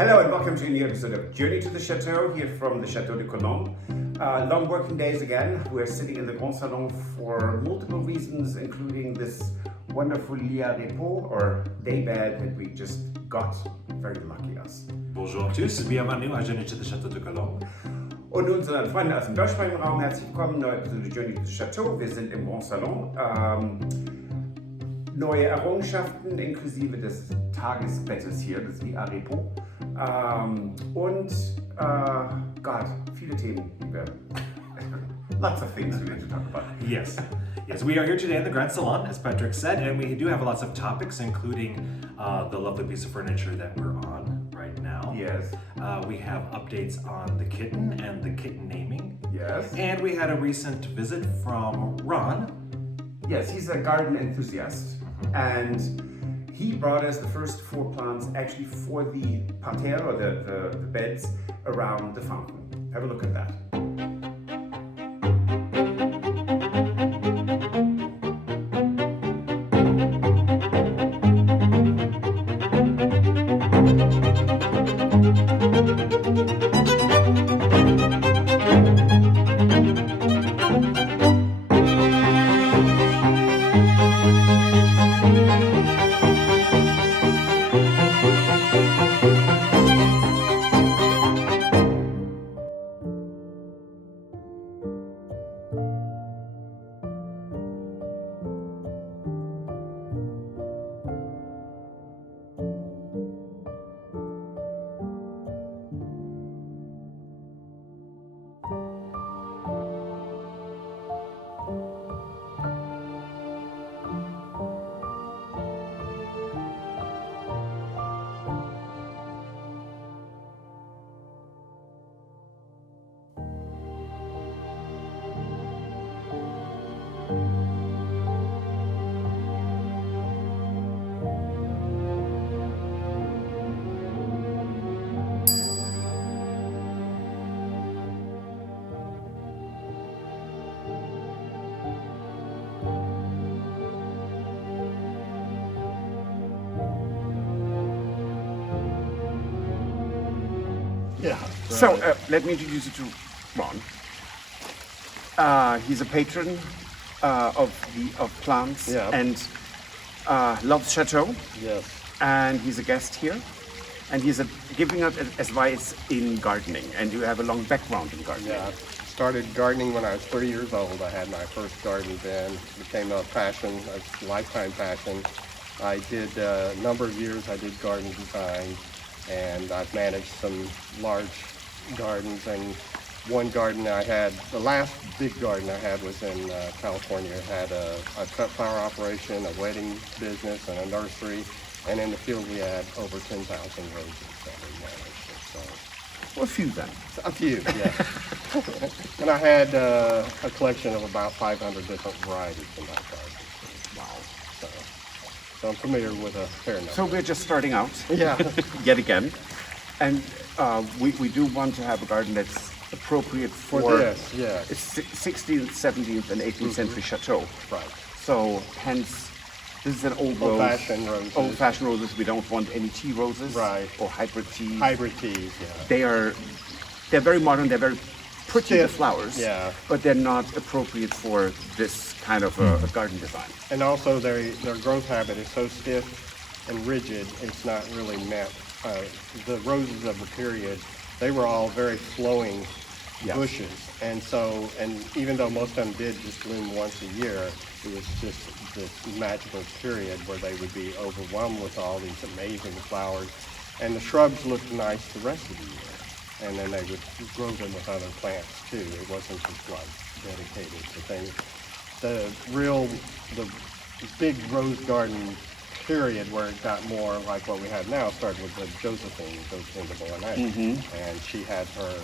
Hello and welcome to a new episode of Journey to the Chateau here from the Chateau de Cologne. Long working days again. We're sitting in the Grand Salon for multiple reasons, including this wonderful lit à repos or day bed that we just got. Very lucky us. Bonjour à tous, bienvenue à Journey to the Chateau de Cologne. Und unseren Freunden aus dem deutschsprachigen Raum herzlich willkommen, neue Episode Journey to the Chateau. Wir sind im Grand Salon. Neue Errungenschaften inklusive des Tagesbettes hier, das lit à repos. God, viele Themen, liebe. Lots of things we need to talk about. Yes, we are here today in the Grand Salon, as Patrick said, and we do have lots of topics, including the lovely piece of furniture that we're on right now. Yes. We have updates on the kitten and the kitten naming. Yes. And we had a recent visit from Ron. Yes, he's a garden enthusiast, and he brought us the first 4 plants actually for the parterre or the beds around the fountain. Have a look at that. Yeah. So let me introduce you to Ron. He's a patron of plants and loves Chateau. Yes. And he's a guest here. And he's giving us advice in gardening. And you have a long background in gardening. Yeah, I started gardening when I was 3 years old. I had my first garden then. It became a passion, a lifetime passion. I did a number of years, I did garden design. And I've managed some large gardens, and one garden I had, the last big garden I had was in California. It had a cut flower operation, a wedding business, and a nursery, and in the field we had over 10,000 roses that we managed. So, Well, a few then. a few, yeah. And I had a collection of about 500 different varieties in that garden. Wow. So I'm familiar with a fair number. So we're just starting out. Yeah. Yet again. And we do want to have a garden that's appropriate for this, yes. It's 16th, 17th, and 18th century Chateau. Right. So hence, this is an Old-fashioned roses. Old-fashioned roses. We don't want any tea roses. Right. Or hybrid teas. Hybrid teas, yeah. They're very modern. They're very pretty, the Stiff, flowers. yeah. But they're not appropriate for this kind of a garden design. And also their growth habit is so stiff and rigid, it's not really meant. The roses of the period, they were all very flowing bushes. And so, and even though most of them did just bloom once a year, it was just this magical period where they would be overwhelmed with all these amazing flowers. And the shrubs looked nice the rest of the year. And then they would grow them with other plants too. It wasn't just like dedicated to things. The big rose garden period where it got more like what we have now started with the Josephine, goes into Bolognese. And she had her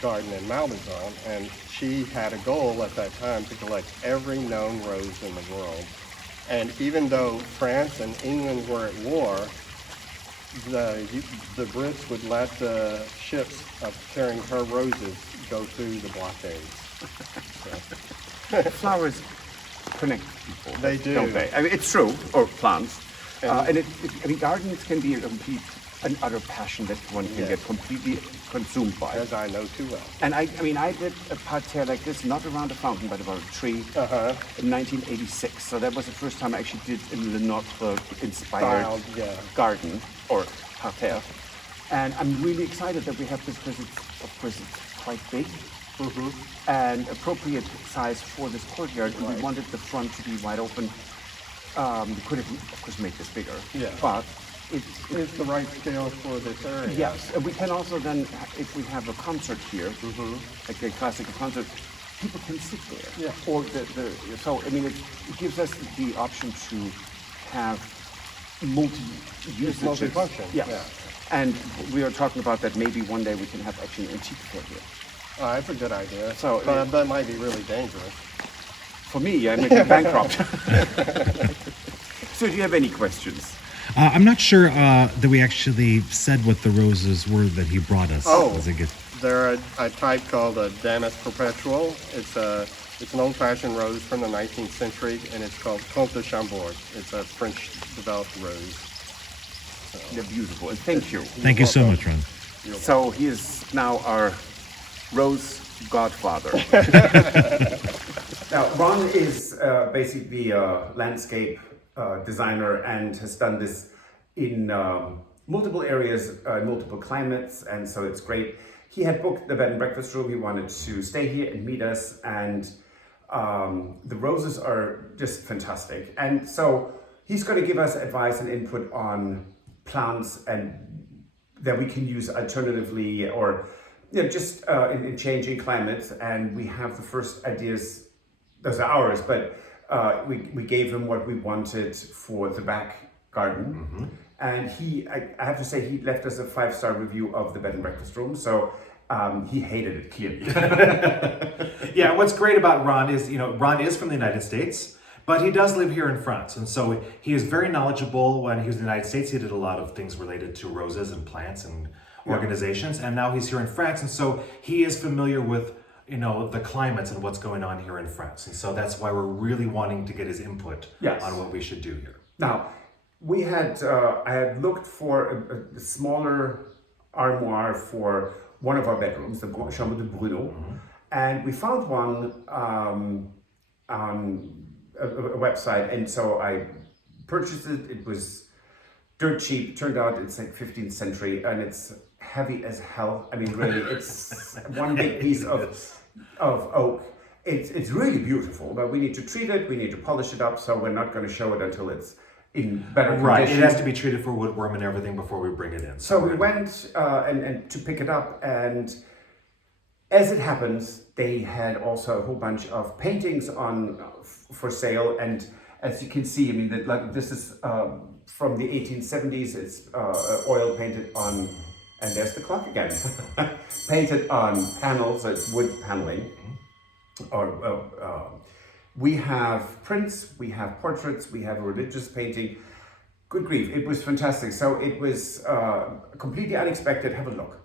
garden in Malmaison, and she had a goal at that time to collect every known rose in the world. And even though France and England were at war, the Brits would let the ships carrying her roses go through the blockades. Flowers connect people. They do. Don't they? I mean, it's true, or plants. And gardens can be a complete an utter passion that one can Yes. get completely consumed by. As I know too well. And I mean, I did a parterre like this, not around a fountain, but around a tree in 1986. So that was the first time I actually did a Le Notre-inspired Styled, yeah. garden or parterre. And I'm really excited that we have this because it's, of course, it's quite big and appropriate size for this courtyard. And we wanted the front to be wide open. We could have, of course, made this bigger. Yeah. But It's the right scale for this area. yes, and we can also then, if we have a concert here, like a classical concert, people can sit there. Yeah. Or so I mean, it gives us the option to have multi-usages. multi-function, Yes. yeah. And we are talking about that maybe one day we can have actually an antique fair here. Oh, that's a good idea. So, but that might be really dangerous. For me, I may be bankrupt. So do you have any questions? I'm not sure that we actually said what the roses were that he brought us. Oh. As a gift. They're a type called a Damas perpetual. It's an old-fashioned rose from the 19th century, and it's called Comte de Chambord. It's a French-developed rose. They're beautiful, and thank you. Thank you so much, Ron. So he is now our rose godfather. Now, Ron is basically a landscape designer and has done this in multiple areas, multiple climates, and so it's great. He had booked the bed and breakfast room. He wanted to stay here and meet us, and the roses are just fantastic. And so he's going to give us advice and input on plants and that we can use alternatively or just in changing climates. And we have the first ideas, those are ours, but we gave him what we wanted for the back garden. And I have to say, he left us a 5-star review of the bed and breakfast room. So he hated it clearly. Yeah, what's great about Ron is, Ron is from the United States, but he does live here in France. And so he is very knowledgeable. When he was in the United States, he did a lot of things related to roses and plants and organizations. And now he's here in France. And so he is familiar with, the climates and what's going on here in France. And so that's why we're really wanting to get his input on what we should do here. Now, I had looked for a smaller armoire for one of our bedrooms, the Chambre de Bruno, and we found one on a website, and so I purchased it. It was dirt cheap. Turned out it's like 15th century, and it's heavy as hell. I mean, really, it's one big piece of oak. It's really beautiful, but we need to treat it. We need to polish it up, so we're not going to show it until it's in better condition. Right, it has to be treated for woodworm and everything before we bring it in. So we went and to pick it up, and as it happens, they had also a whole bunch of paintings on for sale. And as you can see, I mean, this is from the 1870s. It's oil painted on, and there's the clock again, painted on panels. So it's wood paneling. We have prints, we have portraits, we have a religious painting. Good grief, it was fantastic. So it was completely unexpected. Have a look.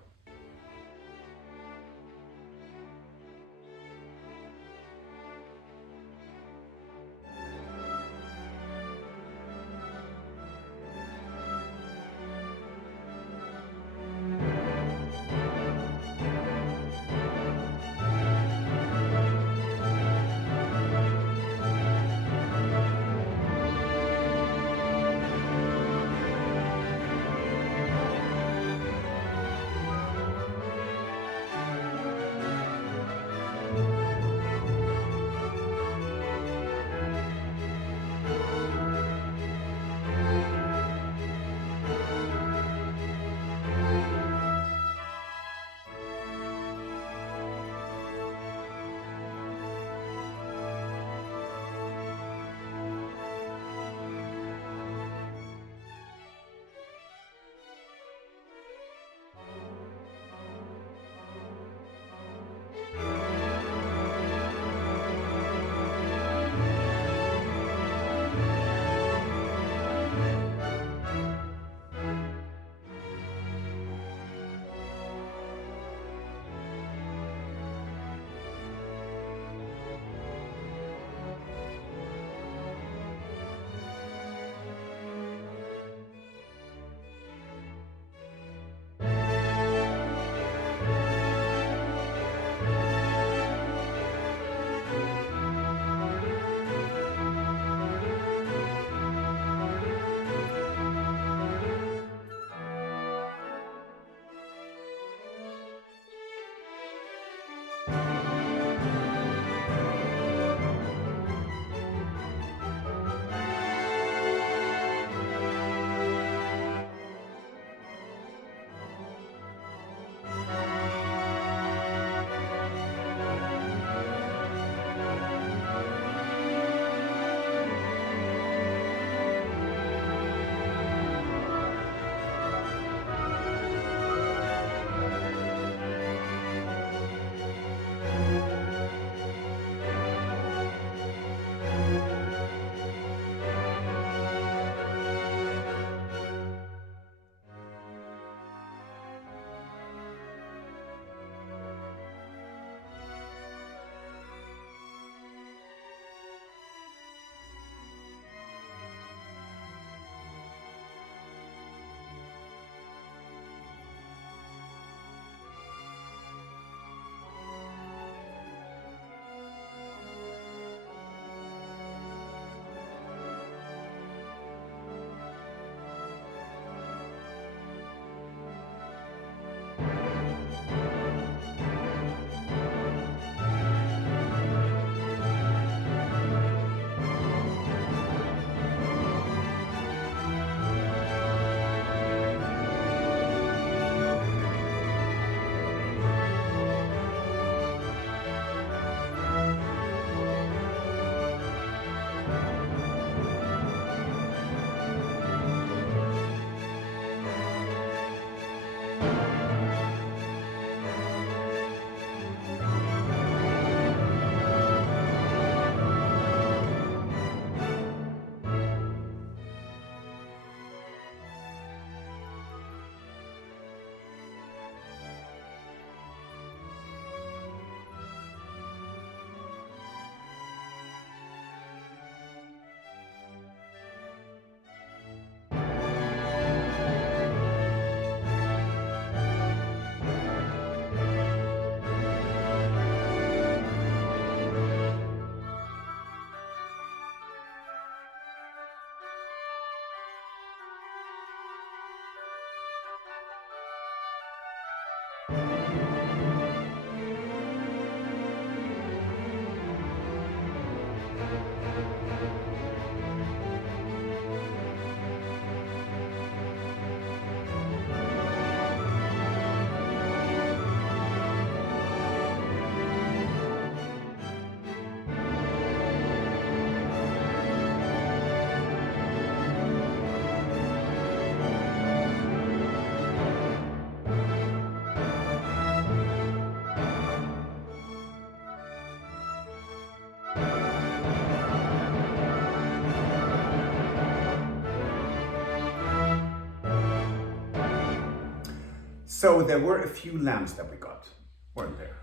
So there were a few lamps that we got, weren't there?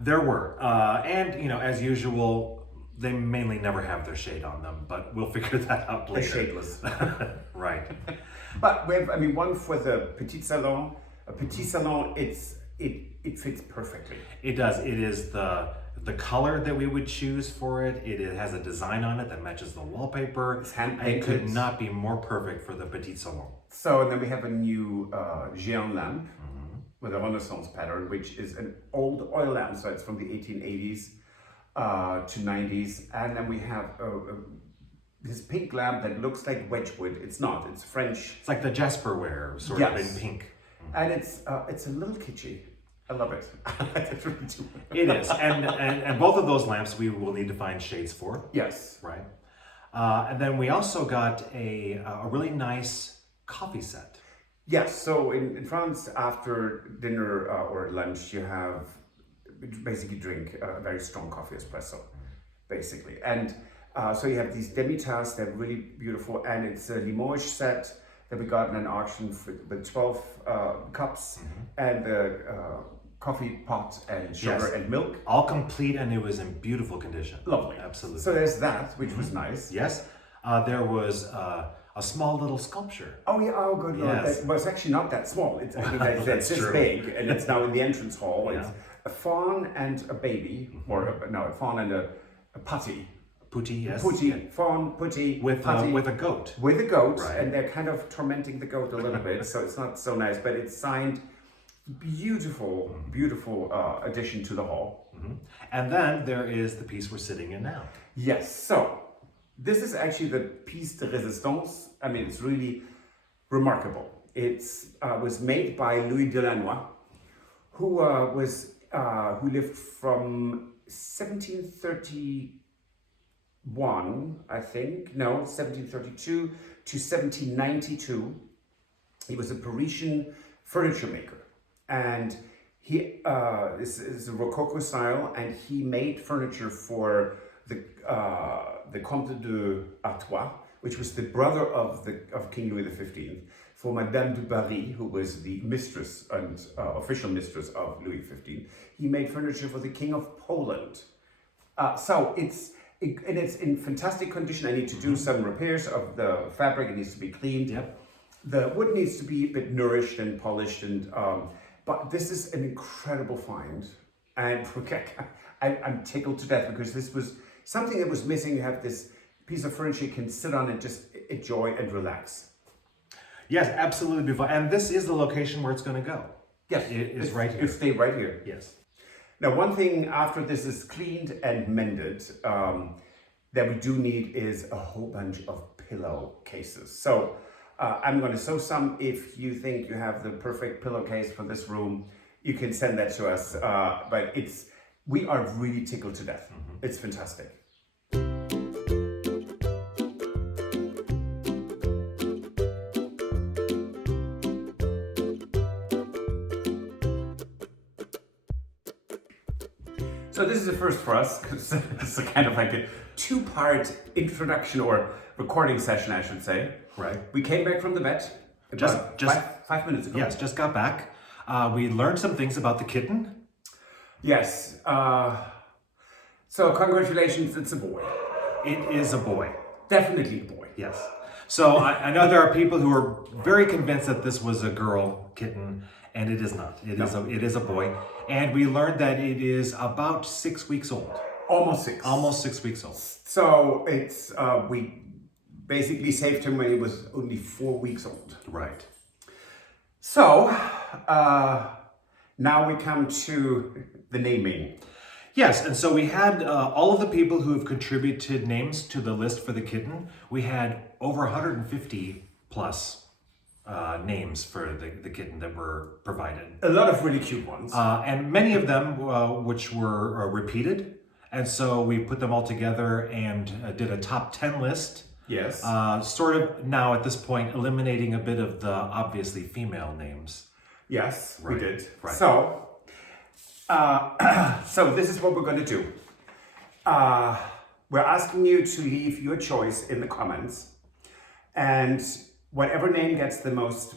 There were, and as usual, they mainly never have their shade on them, but we'll figure that out They're later. shadeless. Right. But we have, one for the petit salon. A petit salon, it fits perfectly. It does. It is the color that we would choose for it. It has a design on it that matches the wallpaper. It's hand It could painted. not be more perfect for the petit salon. So then we have a new géant lamp with a Renaissance pattern, which is an old oil lamp. So it's from the 1880s to 90s. And then we have this pink lamp that looks like Wedgwood. It's not. It's French. It's like the Jasperware, sort of in pink. And it's a little kitschy. I love it. That's really too. It is, and both of those lamps we will need to find shades for. Yes. Right. And then we also got a really nice coffee set. Yes. So in France, after dinner or lunch, you basically drink a very strong coffee espresso, basically. And so you have these demi-tasses. They're really beautiful, and it's a Limoges set that we got in an auction with 12 cups and the coffee pot and sugar and milk. All complete, and it was in beautiful condition. Lovely. Absolutely. So there's that, which was nice. Yes. There was a small little sculpture. Oh yeah, oh good lord. Yes. It was actually not that small. It's it's That's this true. big, and it's now in the entrance hall. Yeah. It's a fawn and a baby, a fawn and a putty. Putty, yes. Putty, fawn, putty, With putty. with a goat. With a goat, Right. and they're kind of tormenting the goat a little bit, so it's not so nice, but it's signed. Beautiful, beautiful addition to the hall. And then there is the piece we're sitting in now. Yes, so this is actually the piece de résistance. It's really remarkable. It was made by Louie Delannoy, who lived from 1731, I think, no, 1732 to 1792. He was a Parisian furniture maker, and he this is a rococo style, and he made furniture for the Comte de Chambord, which was the brother of King Louis XV, for Madame du Barry, who was the mistress and official mistress of Louis XV. He made furniture for the King of Poland. So it's in fantastic condition. I need to do some repairs of the fabric. It needs to be cleaned. Yep. The wood needs to be a bit nourished and polished, but this is an incredible find, and I'm tickled to death because this was something that was missing. You have this piece of furniture you can sit on and just enjoy and relax. Yes, absolutely beautiful. And this is the location where it's going to go. Yes, It is right here. It'll stay right here. Yes. Now, one thing after this is cleaned and mended that we do need is a whole bunch of pillowcases. So I'm going to sew some. If you think you have the perfect pillowcase for this room, you can send that to us. But we are really tickled to death. It's fantastic. So this is a first for us, because this is kind of like a two-part introduction or recording session, I should say. Right. We came back from the vet Just- five minutes ago. Yes, just got back. We learned some things about the kitten. Yes. So congratulations, it's a boy. It is a boy. Definitely a boy. Yes. So I know there are people who are very convinced that this was a girl kitten, and it is not. It is a boy. And we learned that it is about 6 weeks old. Almost 6. Almost 6 weeks old. So it's we basically saved him when he was only 4 weeks old. Right. So now we come to the naming. Yes, and so we had all of the people who have contributed names to the list for the kitten. We had over 150 plus names for the kitten that were provided. A lot of really cute ones. And many of them which were repeated. And so we put them all together and did a top 10 list. Yes. Sort of now at this point eliminating a bit of the obviously female names. Yes, we Right, did. right. So, so this is what we're going to do. We're asking you to leave your choice in the comments, and whatever name gets the most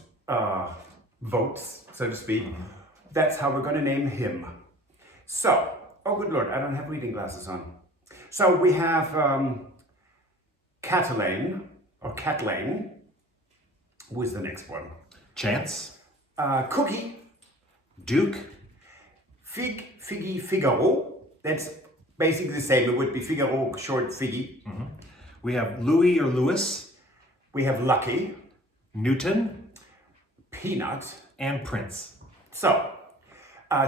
votes, so to speak. That's how we're going to name him. So, oh good Lord, I don't have reading glasses on. So we have Catelain, or Catelain. Who is the next one? Chance. Cookie. Duke. Figgy, Figaro. That's basically the same. It would be Figaro, short Figgy. We have Louie or Louis. We have Lucky. Newton. Peanut. And Prince. So,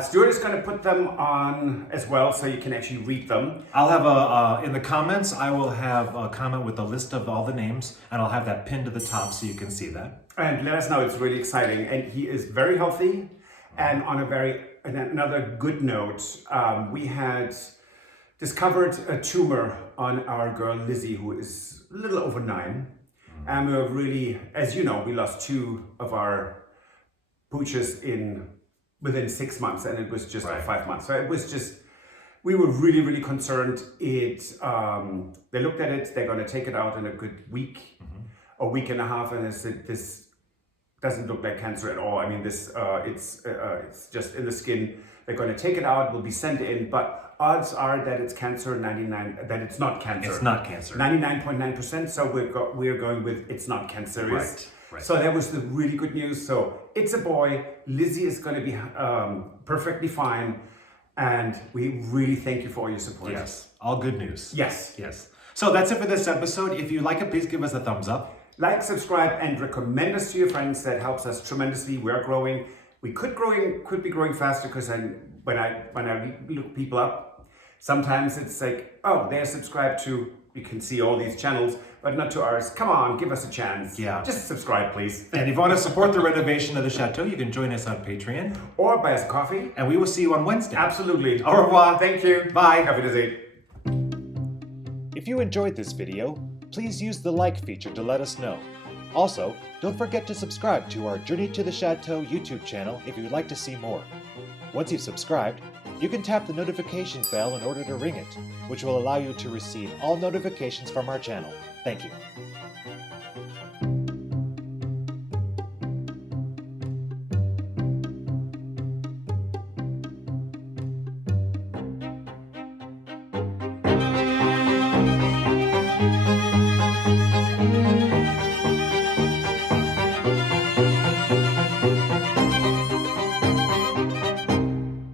Stuart is going to put them on as well, so you can actually read them. I'll have in the comments, I will have a comment with a list of all the names, and I'll have that pinned to the top so you can see that. And let us know, it's really exciting. And he is very healthy. And on another good note, we had discovered a tumor on our girl Lizzie, who is a little over 9. And we're really, as you know, we lost 2 of our pooches within 6 months, and it was just 5 months. So it was just, we were really, really concerned. They looked at it, they're going to take it out in a good week, a week and a half, and they said, this doesn't look like cancer at all. I mean, it's just in the skin. They're going to take it out, will be sent in, but odds are that it's cancer, that it's not cancer. It's not cancer. 99.9%, so we're going with it's not cancerous. Right. So that was the really good news. So it's a boy. Lizzie is going to be perfectly fine, and we really thank you for all your support. Yes, all good news. Yes. So that's it for this episode. If you like it, please give us a thumbs up. Like, subscribe, and recommend us to your friends. That helps us tremendously. We're growing. We could be growing faster, because when I look people up, sometimes it's like, oh, they're subscribed to. You can see all these channels, but not to ours. Come on, give us a chance. Yeah. Just subscribe, please. And if you want to support the renovation of the Chateau, you can join us on Patreon. Or buy us a coffee. And we will see you on Wednesday. Absolutely. Au revoir. Thank you. Bye. Have a good day. If you enjoyed this video, please use the like feature to let us know. Also, don't forget to subscribe to our Journey to the Chateau YouTube channel if you would like to see more. Once you've subscribed, you can tap the notification bell in order to ring it, which will allow you to receive all notifications from our channel. Thank you.